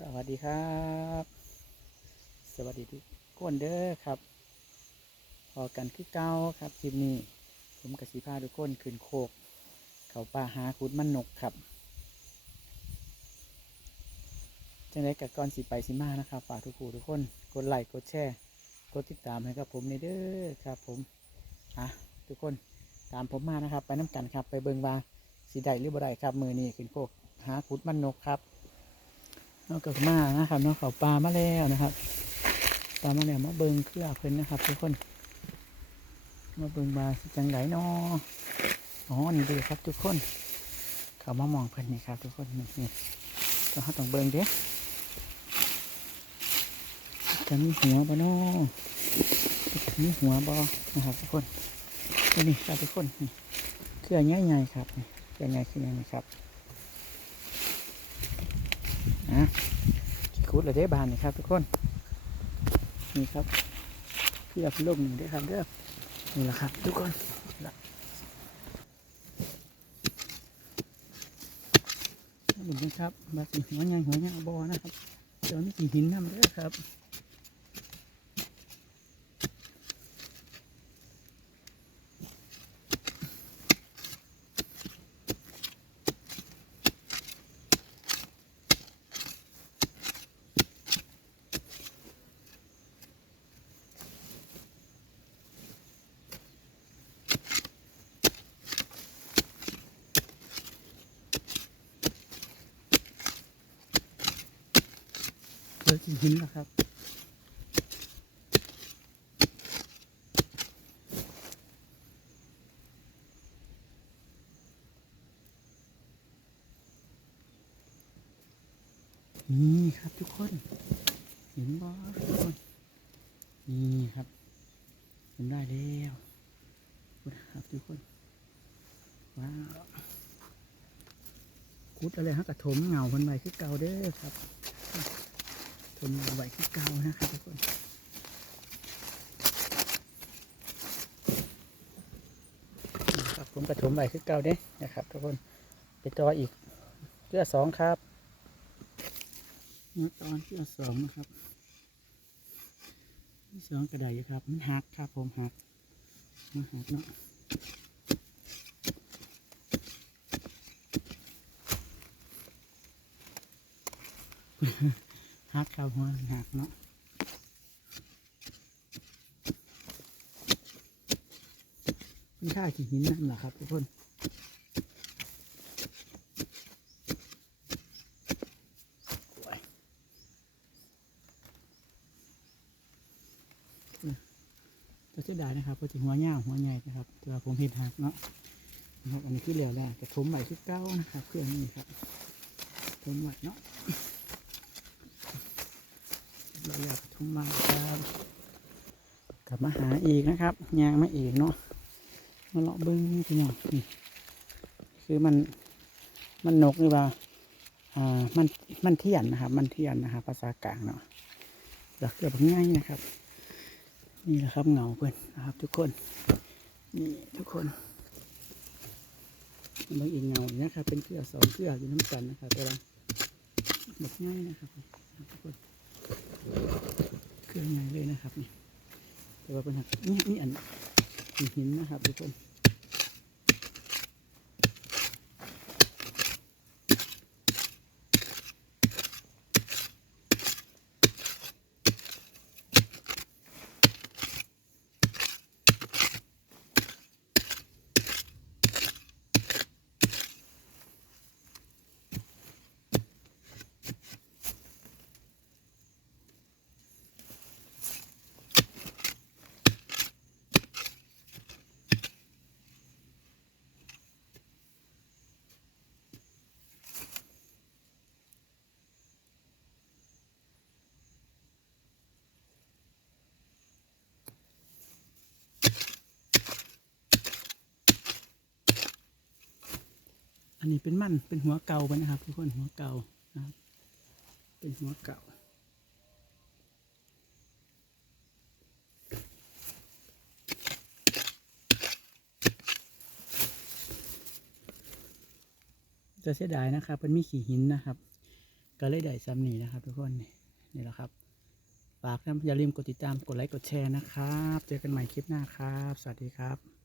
สวัสดีครับ สวัสดีทุกคนเด้อครับ พอกันคือเก้าครับคลิปนี้ ผมกับสีพาทุกคนขึ้นโคก เขาป่าหาคุดมันนกครับจังไรกับก่อนสีไปสีมานะครับฝากทุกผู้ทุกคน กดไลค์กดแชร์กดติดตามให้กับผมในเด้อครับ ผมอะทุกคนตามผมมานะครับ ไปน้ำกันครับ ไปเบิงว่าสีใดหรือบ่ได้ครับ มือนี้ขึ้นโคกหาคุดมันนกครับ นอกจากมานะครับนอกเขาปลามาแล้วนะครับปลามาแล้วมาเบิงเครือเพิ่นนะครับ ทุกคนมาเบิงมาสจังไดนออ๋อนี่ดูครับ ทุกคน เขามามองเพิ่นนี่ครับ ทุกคนนี่นี่ก็เขาต้องเบิงเด้จะมีหัวบ่นอจะมีหัวบ่นะครับทุกคนนี่ครับทุกคนนี่เครือใหญ่ๆครับเครือใหญ่คือยังไงครับ นะคุดเลยได้บานนะครับทุกคน นี่ครับเพื่อพลูกหนึ่งได้ครับเด้อนี่แหละครับ ทุกคนละบุญครับบาสีหัวใหญ่หัวใหญ่บอนะครับเดี๋ยวนี้สีหินน้ำเด้อครับ เดี๋ยวสีหินนะครับนี่ครับทุกคน เห็นบ่ทุกคน นี่ครับเห็นได้แล้วครับทุกคน ว้าวคุดอะไรฮะกระถมเงาคนใหม่คือเก่าเด้อครับ ถมเงาไว้คือเก่านะครับทุกคนครับผมกระถมไว้คือเก่าเด้นะครับ ทุกคนไปต่ออีกเสื้อสองครับมาตอนเสื้อสองนะครับเสื้อสองกระไดอยู่ครับมันหักครับผมหักมาหักเนาะ หักครับหัวหักเนาะเป็นท่าขี้หินนั่นแหละครับทุกคนโอ้ยจะเสียดายนะครับเพราะหัวเงาหัวใหญ่นะครับต่ว่าผมเห็นหักเนาะนะครับอันนี้ที่เหลือแล้วแต่ถมใหม่ที่เก้านะครับเครื่องนี้ครับถมใหม่เนาะ เราอยากทุ่งมาครับกลับมาหาอีกนะครับยางมาอีกเนาะมาเลาะบิ้งพี่น้องนี่คือมันมันนกนี่ว่าอ่ามันมันเทียนนะครับ มันเทียนนะครับภาษากลางเนาะหลักเกือบง่ายนะครับ นี่แหละครับเงาเพื่อนนะครับ ทุกคนนี่ทุกคนบางอีกเงาเนี่ยครับเป็นเกลือสองเกลืออยู่น้ำกันนะครับแต่ว่าแบบง่ายนะครับทุกคน เครื่องใหญ่เลยนะครับนี่แต่ว่าเป็นหักนี่นี่อันหินนะครับทุกคน อันนี้เป็นมันเป็นหัวเก่าไปนะครับ ทุกคนหัวเก่านะครับ เป็นหัวเก่าจะเสียดายนะครับมันมีขี้หินนะครับ ก็เลยได้ซ้ำนี้นะครับ ทุกคนนี่แหละครับฝากนะอย่าลืมกดติดตามกดไลค์กดแชร์นะครับ เจอกันใหม่คลิปหน้าครับ สวัสดีครับ